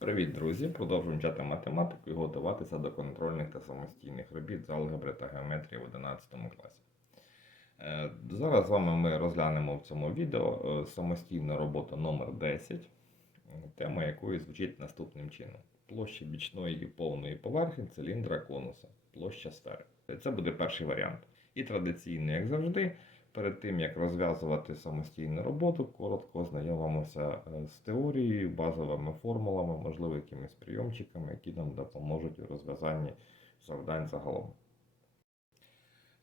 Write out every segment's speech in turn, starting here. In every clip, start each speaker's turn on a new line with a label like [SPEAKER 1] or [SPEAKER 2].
[SPEAKER 1] Привіт, друзі! Продовжуємо вчати математику і готуватися до контрольних та самостійних робіт з алгебри та геометрії в 11 класі. Е, Зараз з вами ми розглянемо в цьому відео е, самостійну роботу номер 10, тема якої звучить наступним чином: площа бічної і повної поверхні циліндра конуса, площа сфери. Це буде перший варіант. І традиційно, як завжди, перед тим як розв'язувати самостійну роботу, коротко ознайомимося е, з теорією, базовими формулами, можливо, якимись прийомчиками, які нам допоможуть у розв'язанні завдань загалом.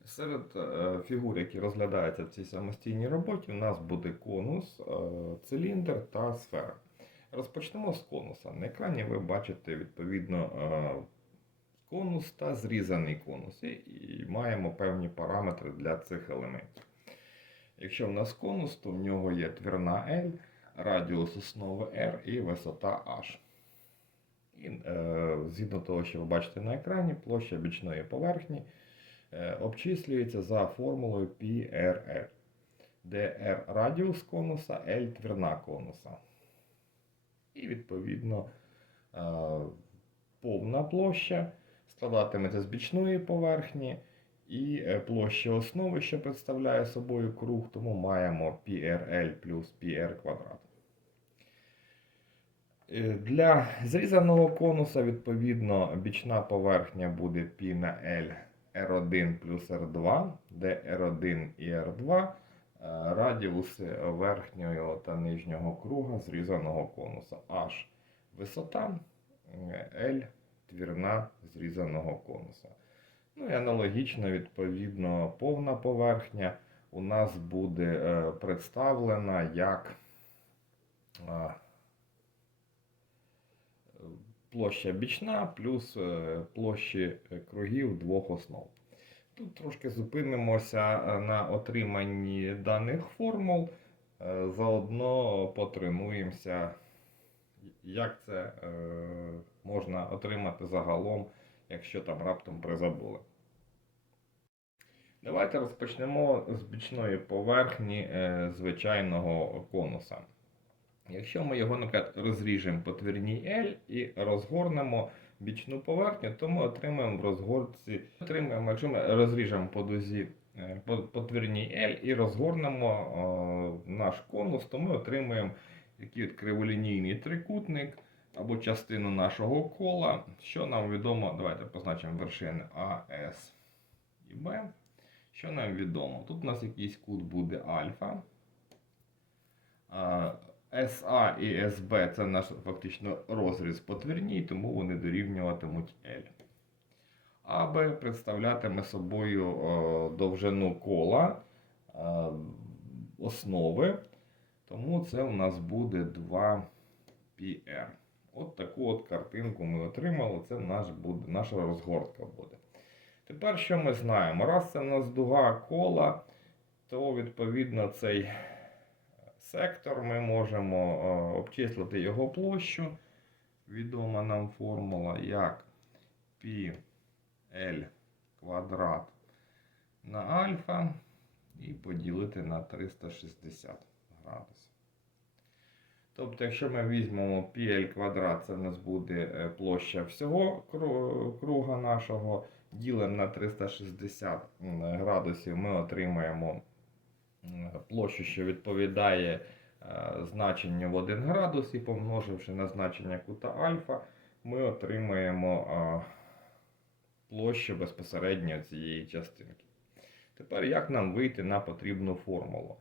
[SPEAKER 1] Серед е, фігур, які розглядаються в цій самостійній роботі, у нас буде конус, е, циліндр та сфера. Розпочнемо з конуса. На екрані ви бачите відповідно конус та зрізаний конус, і маємо певні параметри для цих елементів. Якщо в нас конус, то в нього є твірна L, радіус основи R і висота H. І, е, згідно того, що ви бачите на екрані, площа бічної поверхні е, обчислюється за формулою PRR, де R радіус конуса, L твірна конуса. І відповідно е, повна площа складатиметься з бічної поверхні і е, площа основи, що представляє собою круг, тому маємо PRL плюс PR квадрат. Е, Для зрізаного конуса, відповідно, бічна поверхня буде π на L R1 плюс R2, де R1 і R2 е, радіуси верхнього та нижнього круга зрізаного конуса. H висота, L твірна зрізаного конуса. Ну і аналогічно, відповідно, повна поверхня у нас буде е, представлена як площа бічна плюс е, площі кругів двох основ. Тут трошки зупинимося е, на отриманні даних формул, заодно потренуємося, як це можна отримати загалом, якщо там раптом призабули. Давайте розпочнемо з бічної поверхні е, звичайного конуса. Якщо ми його, наприклад, розріжемо по твірній L і розгорнемо бічну поверхню, то ми отримаємо в розгорці, отримаємо, якщо ми розріжемо по дузі е, по, по твірній L і розгорнемо е, наш конус, то ми отримаємо такий криволінійний трикутник або частину нашого кола, що нам відомо, давайте позначимо вершини А, С і Б. Що нам відомо? Тут у нас якийсь кут буде альфа. СА і СБ це наш фактично розріз по твірній, тому вони дорівнюватимуть L. АБ представлятиме собою довжину кола основи, тому це у нас буде 2πr. От таку от картинку ми отримали, це наш буде, наша розгортка буде. Тепер що ми знаємо? Раз це у нас дуга кола, то відповідно цей сектор ми можемо е, обчислити його площу. Відома нам формула як πl квадрат на альфа і поділити на 360 градусів. Тобто, якщо ми візьмемо πl квадрат, це в нас буде е, площа всього круга нашого, ділимо на 360 градусів, ми отримаємо площу, що відповідає е, значенню в 1 градус, і помноживши на значення кута альфа, ми отримаємо е, площу безпосередньо цієї частинки. Тепер як нам вийти на потрібну формулу?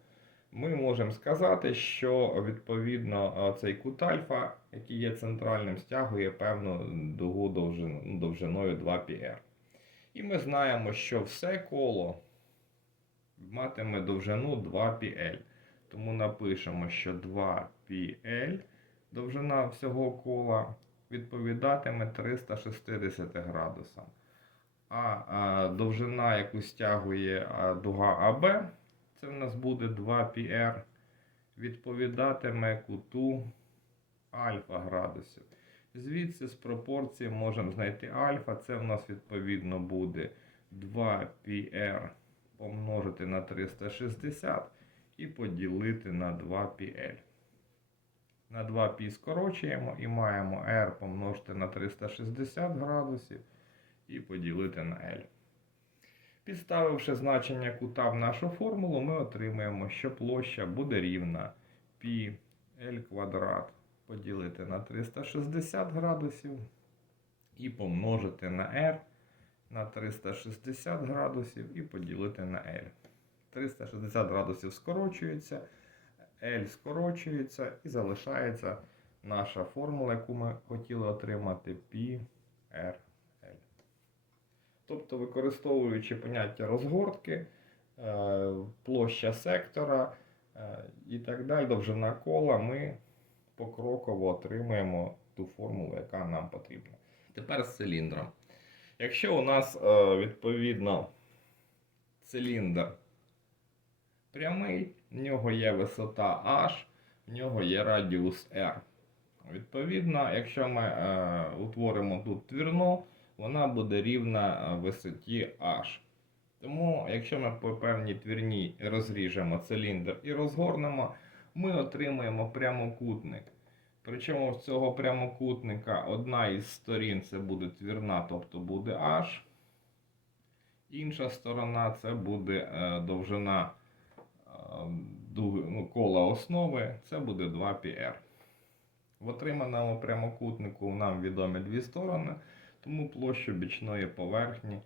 [SPEAKER 1] Ми можемо сказати, що відповідно е, цей кут альфа, який є центральним, стягує певну дугу довжиною 2πr. І ми знаємо, що все коло матиме довжину 2πl. Тому напишемо, що 2πl довжина всього кола відповідатиме 360 градусам. А, а довжина, яку стягує а, дуга АБ, це в нас буде 2πr, відповідатиме куту альфа градусів. Звідси з пропорції можемо знайти альфа. Це в нас відповідно буде 2πr помножити на 360 і поділити на 2πl. На 2π скорочуємо і маємо r помножити на 360 градусів і поділити на L. Підставивши значення кута в нашу формулу, ми отримаємо, що площа буде рівна π L квадрат поділити на 360 градусів і помножити на r на 360 градусів і поділити на L. 360 градусів скорочується, L скорочується і залишається наша формула, яку ми хотіли отримати π L. Тобто, використовуючи поняття розгортки, е, площа сектора е, і так далі, довжина кола, ми покроково отримаємо ту формулу, яка нам потрібна. Тепер з циліндром. Якщо у нас е, відповідно циліндр прямий, в нього є висота H, в нього є радіус R. Відповідно, якщо ми е, утворимо тут твірну, вона буде рівна е, висоті H. Тому, якщо ми по певній твірні розріжемо циліндр і розгорнемо, ми отримаємо прямокутник. Причому в цього прямокутника одна із сторін це буде твірна, тобто буде H. Інша сторона це буде е, довжина е, ну, кола основи, це буде 2πr. В отриманому прямокутнику нам відомі дві сторони, тому площу бічної поверхні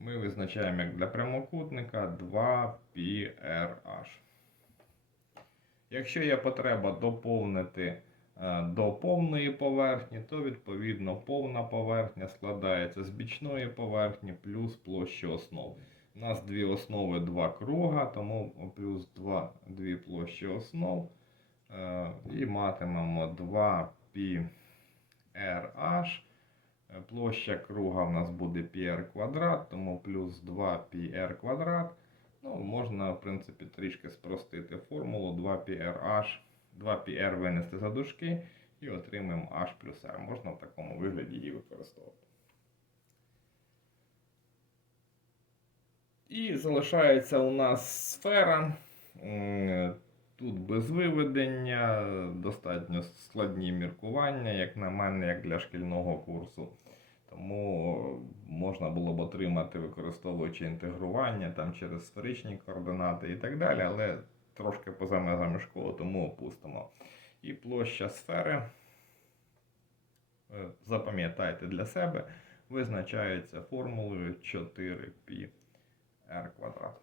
[SPEAKER 1] ми визначаємо як для прямокутника 2πrh. Якщо є потреба доповнити е, до повної поверхні, то відповідно повна поверхня складається з бічної поверхні плюс площі основи. У нас дві основи, два круга, тому плюс 2, дві площі основ. Е, І матимемо 2πrh. Е, Площа круга в нас буде πr квадрат, тому плюс 2πr квадрат. Ну, можна, в принципі, трішки спростити формулу 2πrh, 2πr винести за дужки і отримаємо h плюс r. Можна в такому вигляді її використовувати. І залишається у нас сфера. Тут без виведення, достатньо складні міркування, як на мене, як для шкільного курсу. Тому можна було б отримати, використовуючи інтегрування там, через сферичні координати і так далі, але трошки поза межами школи, тому опустимо. І площа сфери, е, запам'ятайте для себе, визначається формулою 4πr квадрат.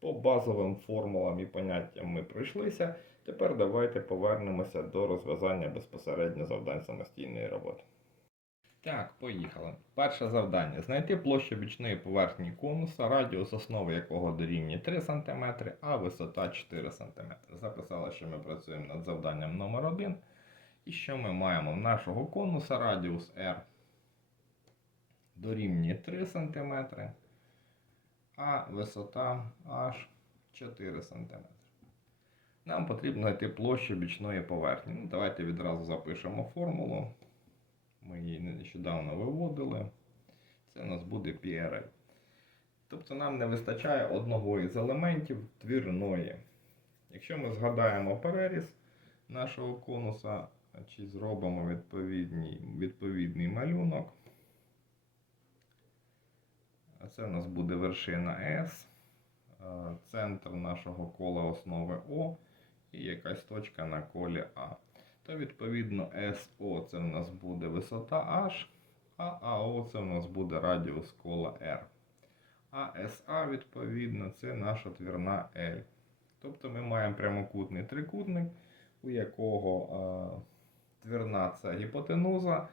[SPEAKER 1] По базовим формулам і поняттям ми пройшлися. Тепер давайте повернемося до розв'язання безпосередньо завдань самостійної роботи. Так, поїхали. Перше завдання. Знайти площу бічної поверхні конуса, радіус основи якого дорівнює 3 см, а висота 4 см. Записали, що ми працюємо над завданням номер 1 І що ми маємо? В нашого конуса радіус R дорівнює 3 см, а висота аж 4 см. Нам потрібно знайти площу бічної поверхні. Ну, давайте відразу запишемо формулу. Ми її нещодавно виводили. Це у нас буде PRL. Тобто нам не вистачає одного із елементів твірної. Якщо ми згадаємо переріз нашого конуса, чи зробимо відповідний, відповідний малюнок, це у нас буде вершина S, центр нашого кола основи O і якась точка на колі А. То відповідно SO це у нас буде висота H, а AO це у нас буде радіус кола R. А SA відповідно це наша твірна L. Тобто ми маємо прямокутний трикутник, у якого е, твірна це гіпотенуза,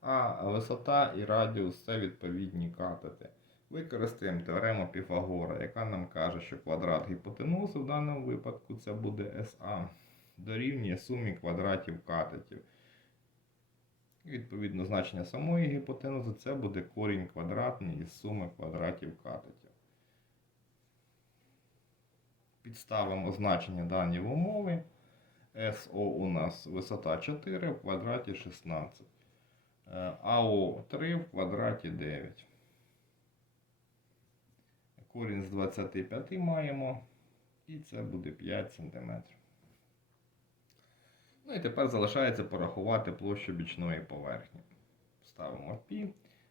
[SPEAKER 1] а висота і радіус це відповідні катети. Використаємо теорему Піфагора, яка нам каже, що квадрат гіпотенузи в даному випадку це буде SA дорівнює сумі квадратів катетів. Відповідно значення самої гіпотенузи це буде корінь квадратний із суми квадратів катетів. Підставимо значення дані в умови. СО у нас висота 4 в квадраті 16. Е, АО 3 в квадраті 9. Корінь з 25 маємо. І це буде 5 см. Ну і тепер залишається порахувати площу бічної поверхні. Ставимо π.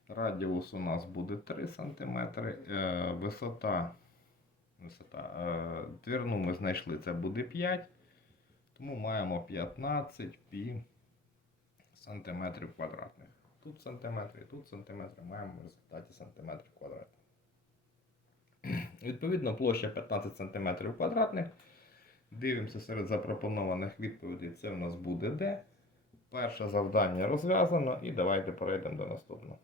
[SPEAKER 1] Радіус у нас буде 3 см. Е, висота, висота е, твірну ми знайшли, це буде 5. Тому маємо 15 π сантиметрів квадратних. Тут сантиметри, тут сантиметри, маємо в результаті сантиметрів квадратних. Відповідно, площа 15 см квадратних. Дивимося серед запропонованих відповідей. Це в нас буде D. Перше завдання розв'язано і давайте перейдемо до наступного.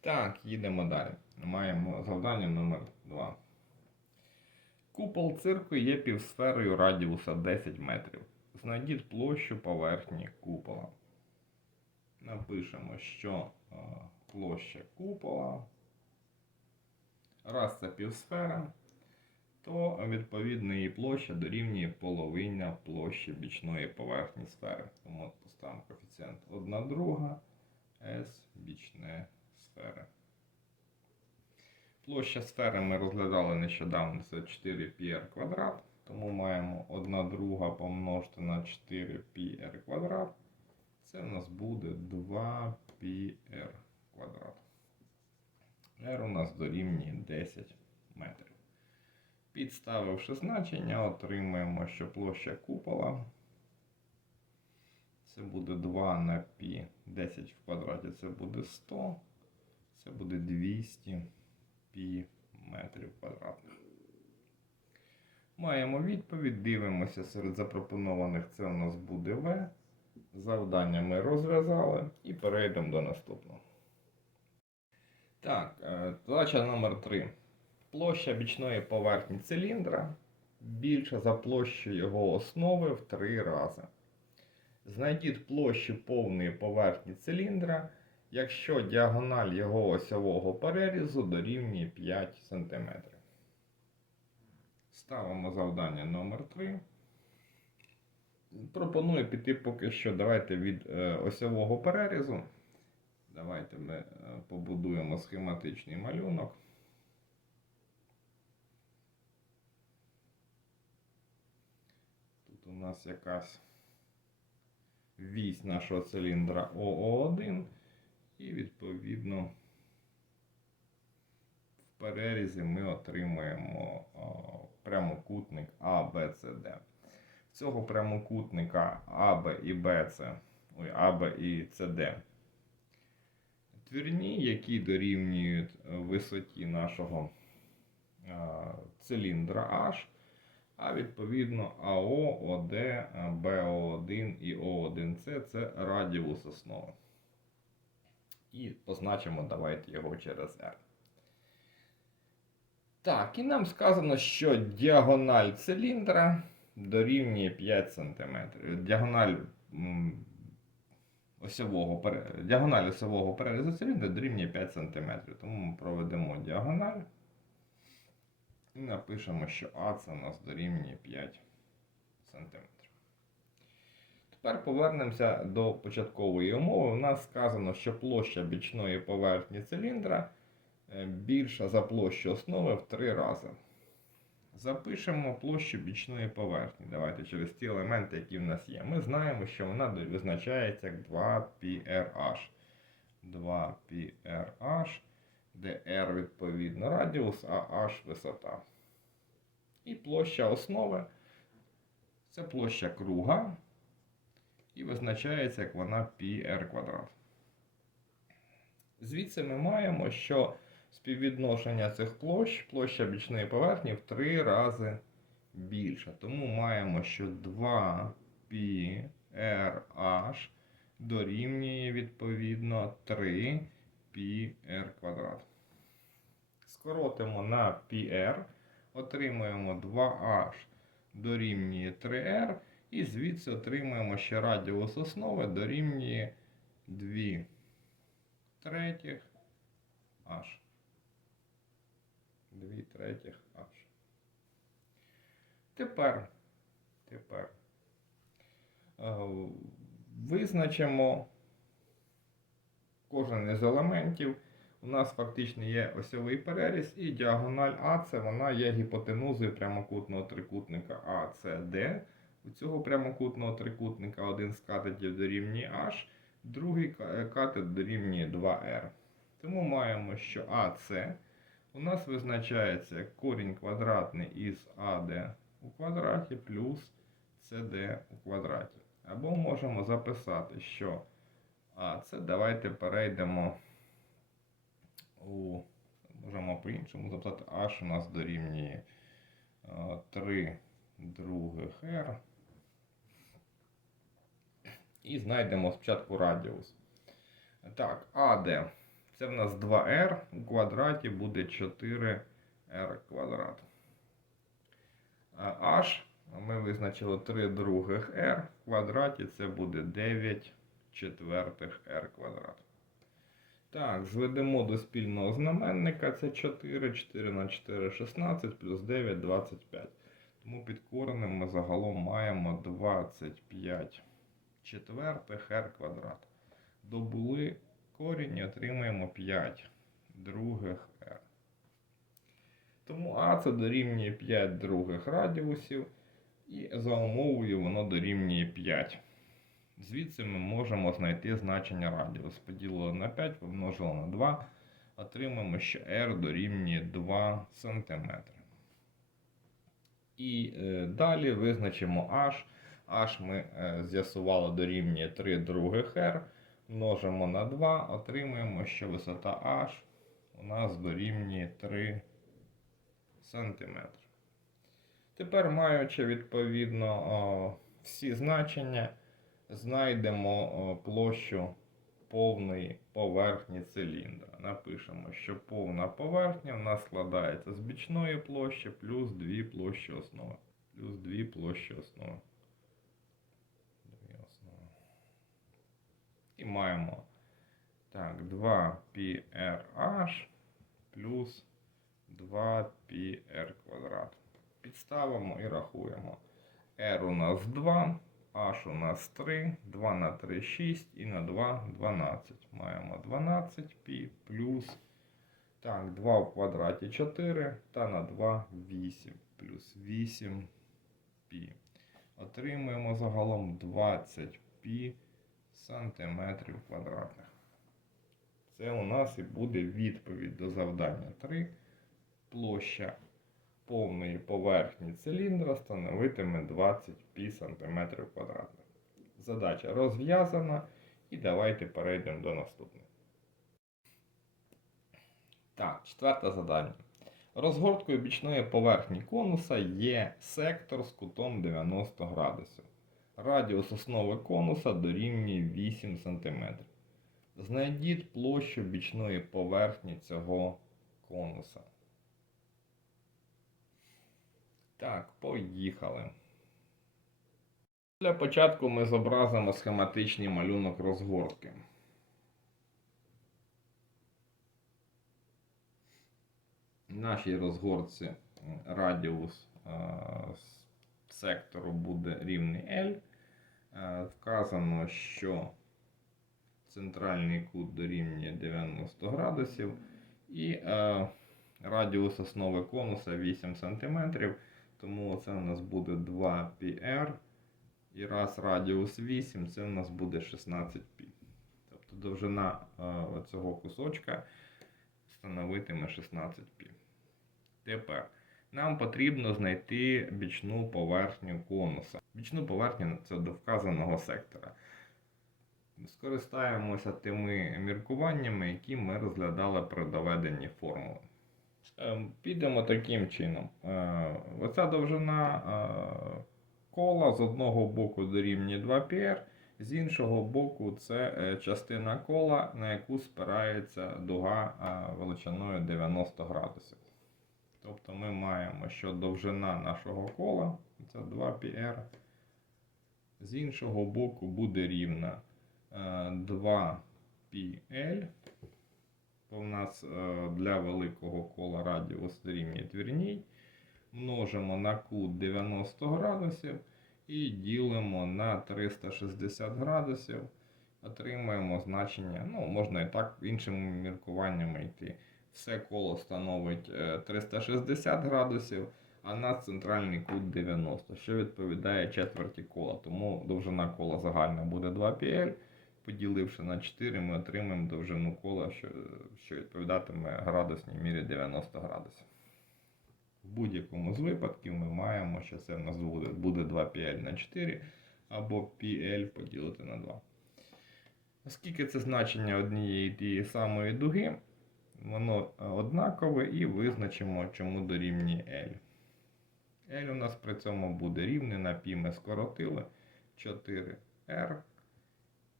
[SPEAKER 1] Так, їдемо далі. Маємо завдання номер 2. Купол цирку є півсферою радіуса 10 метрів. Знайдіть площу поверхні купола. Напишемо, що е, площа купола. Раз це півсфера, то відповідно її площа дорівнює половина площі бічної поверхні сфери. Тому от поставимо коефіцієнт 1 друга S бічне сфери. Площа сфери ми розглядали нещодавно, це 4πr квадрат. Тому маємо 1 друга помножити на 4πr квадрат. Це у нас буде 2πr квадрат. R у нас дорівнює 10 метрів. Підставивши значення, отримаємо, що площа купола. Це буде 2 на π 10 в квадраті, це буде 100. Це буде 200 π метрів квадратних. Маємо відповідь, дивимося серед запропонованих, це у нас буде В. Завдання ми розв'язали і перейдемо до наступного. Так, е, задача номер 3. Площа бічної поверхні циліндра більша за площу його основи в 3 рази. Знайдіть площу повної поверхні циліндра, якщо діагональ його осьового перерізу дорівнює 5 см. Ставимо завдання номер 3. Пропоную піти поки що. Давайте від е, осьового перерізу. Давайте ми е, побудуємо схематичний малюнок. Тут у нас якась вісь нашого циліндра ОО1 і відповідно в перерізі ми отримуємо прямокутник ABCD. Цього прямокутника АБ і БЦ, ой, АБ і СД твірні, які дорівнюють е, висоті нашого циліндра H, а відповідно АО, ОД, БО1 і О1С це радіус основи. І позначимо давайте його через R. Так, і нам сказано, що діагональ циліндра дорівнює 5 см. Діагональ осьового, діагональ осьового перерізу циліндра дорівнює 5 см. Тому ми проведемо діагональ і напишемо, що А це у нас дорівнює 5 см. Тепер повернемося до початкової умови. У нас сказано, що площа бічної поверхні циліндра е, більша за площу основи в 3 рази. Запишемо площу бічної поверхні. Давайте через ті елементи, які в нас є. Ми знаємо, що вона визначається як 2πrh. 2πrh, де r відповідно радіус, а h висота. І площа основи це площа круга. І визначається, як вона πr квадрат. Звідси ми маємо, що співвідношення цих площ, площа бічної поверхні в 3 рази більша. Тому маємо, що 2πrh дорівнює відповідно 3πr квадрат. Скоротимо на πr, отримуємо 2h дорівнює 3r, і звідси отримуємо, що радіус основи дорівнює 2 третіх h. 2 третіх h. Тепер, тепер е, визначимо кожен із елементів. У нас фактично є осьовий переріз і діагональ А це вона є гіпотенузою прямокутного трикутника АЦД, у цього прямокутного трикутника один з катетів дорівнює h, другий е, катет дорівнює 2r. Тому маємо, що AC у нас визначається як корінь квадратний із AD у квадраті плюс CD у квадраті. Або можемо записати, що AC, давайте перейдемо у, можемо по-іншому записати, H у нас дорівнює е, 3 других R. І знайдемо спочатку радіус. Так, AD. Це в нас 2R у квадраті буде 4R квадрат. H ми визначили 3 других R в квадраті, це буде 9 четвертих R квадрат. Так, зведемо до спільного знаменника, це 4, 4 на 4, 16, плюс 9, 25. Тому під коренем ми загалом маємо 25 четвертих r квадрат. Добули корінь і отримаємо 5 других r. Тому А це дорівнює 5 других радіусів, і за умовою воно дорівнює 5. Звідси ми можемо знайти значення радіус. Поділили на 5, помножили на 2, отримаємо, що r дорівнює 2 см. І е, далі визначимо h. h ми е, з'ясували дорівнює 3 других r. Множимо на 2, отримаємо, що висота h у нас дорівнює 3 см. Тепер, маючи відповідно всі значення, знайдемо площу повної поверхні циліндра. Напишемо, що повна поверхня в нас складається з бічної площі плюс дві площі основи. Плюс дві площі основи. Дві основи. І маємо так, 2πrh плюс 2πr квадрат. Підставимо і рахуємо. R у нас 2, H у нас 3, 2 на 3 6 і на 2 12. Маємо 12π плюс так, 2 в квадраті 4 та на 2 8 плюс 8π. Отримуємо загалом 20π сантиметрів квадратних. Це у нас і буде відповідь до завдання 3. Площа повної поверхні циліндра становитиме 20 пі см квадратних. Задача розв'язана. І давайте перейдемо до наступної. Так, четверте завдання. Розгорткою бічної поверхні конуса є сектор з кутом 90 градусів. Радіус основи конуса дорівнює 8 см. Знайдіть площу бічної поверхні цього конуса. Так, поїхали. Для початку ми зобразимо схематичний малюнок розгортки. В нашій розгортці радіус е, с- сектору буде рівний L. Е, Вказано, що центральний кут дорівнює 90 градусів і е, радіус основи конуса 8 см, тому це у нас буде 2πr. І раз радіус 8, це у нас буде 16π. Тобто довжина е, цього кусочка становитиме 16π. Тепер нам потрібно знайти бічну поверхню конуса. Бічну поверхню це до вказаного сектора. Скористаємося тими міркуваннями, які ми розглядали при доведенні формули. Ем, Підемо таким чином. Е, Оця довжина е, кола з одного боку дорівнює 2πr, з іншого боку це е, частина кола, на яку спирається дуга е, величиною 90 градусів. Тобто ми маємо, що довжина нашого кола, це 2πr, з іншого боку буде рівна е, 2πl. то в нас е, для великого кола радіус дорівнює двірній. Множимо на кут 90 градусів і ділимо на 360 градусів. Отримаємо значення, ну, можна і так іншими міркуваннями йти. Все коло становить е, 360 градусів, а нас центральний кут 90, що відповідає четверті кола. Тому довжина кола загальна буде 2πl поділивши на 4, ми отримаємо довжину кола, що що відповідатиме градусній мірі 90 градусів. В будь-якому з випадків ми маємо, що це в нас буде, буде 2πl на 4 або PL поділити на 2. Оскільки це значення однієї тієї самої дуги, воно однакове і визначимо, чому дорівнює L. L у нас при цьому буде рівне на π ми скоротили 4R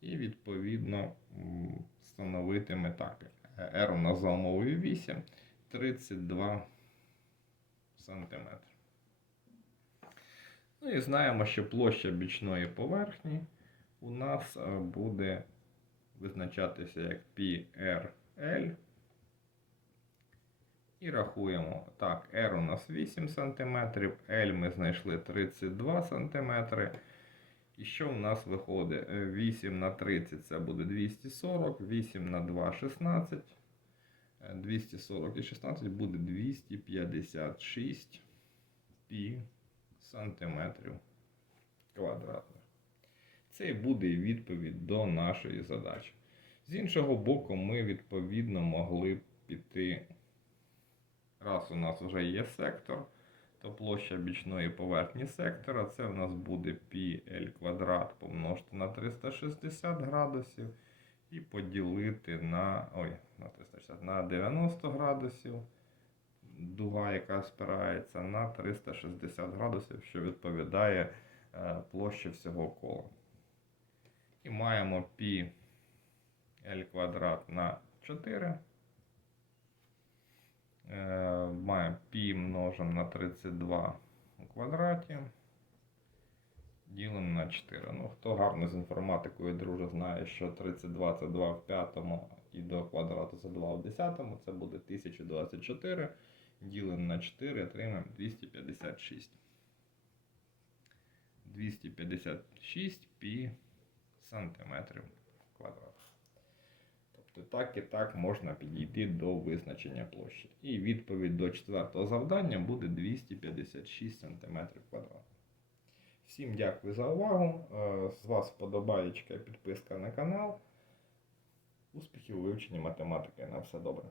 [SPEAKER 1] і відповідно м, становитиме так. R у нас за умовою 8, 32 сантиметри. Ну і знаємо, що площа бічної поверхні у нас е, буде визначатися як PRL. І рахуємо. Так, R у нас 8 см, L ми знайшли 32 см. І що в нас виходить? Е, 8 на 30 це буде 240, 8 на 2 16. Е, 240 і 16 буде 256 пі сантиметрів квадратних. Це буде відповідь до нашої задачі. З іншого боку, ми відповідно могли піти, раз у нас вже є сектор, то площа бічної поверхні сектора, це в нас буде πl квадрат помножити на 360 градусів і поділити на, ой, на 360, на 90 градусів. Дуга, яка спирається на 360 градусів, що відповідає е, площі всього кола. І маємо π L квадрат на 4. Е, Маємо π множимо на 32 у квадраті. Ділимо на 4. Ну, хто гарно з інформатикою друже, знає, що 32 це 2 в п'ятому і до квадрату це 2 в десятому. Це буде 1024. Ділимо на 4, отримаємо 256. 256 пі сантиметрів квадратних. Тобто так і так можна підійти до визначення площі. І відповідь до четвертого завдання буде 256 см квадратних. Всім дякую за увагу. Е, З вас вподобаєчка, підписка на канал. Успіхів у вивченні математики. На все добре.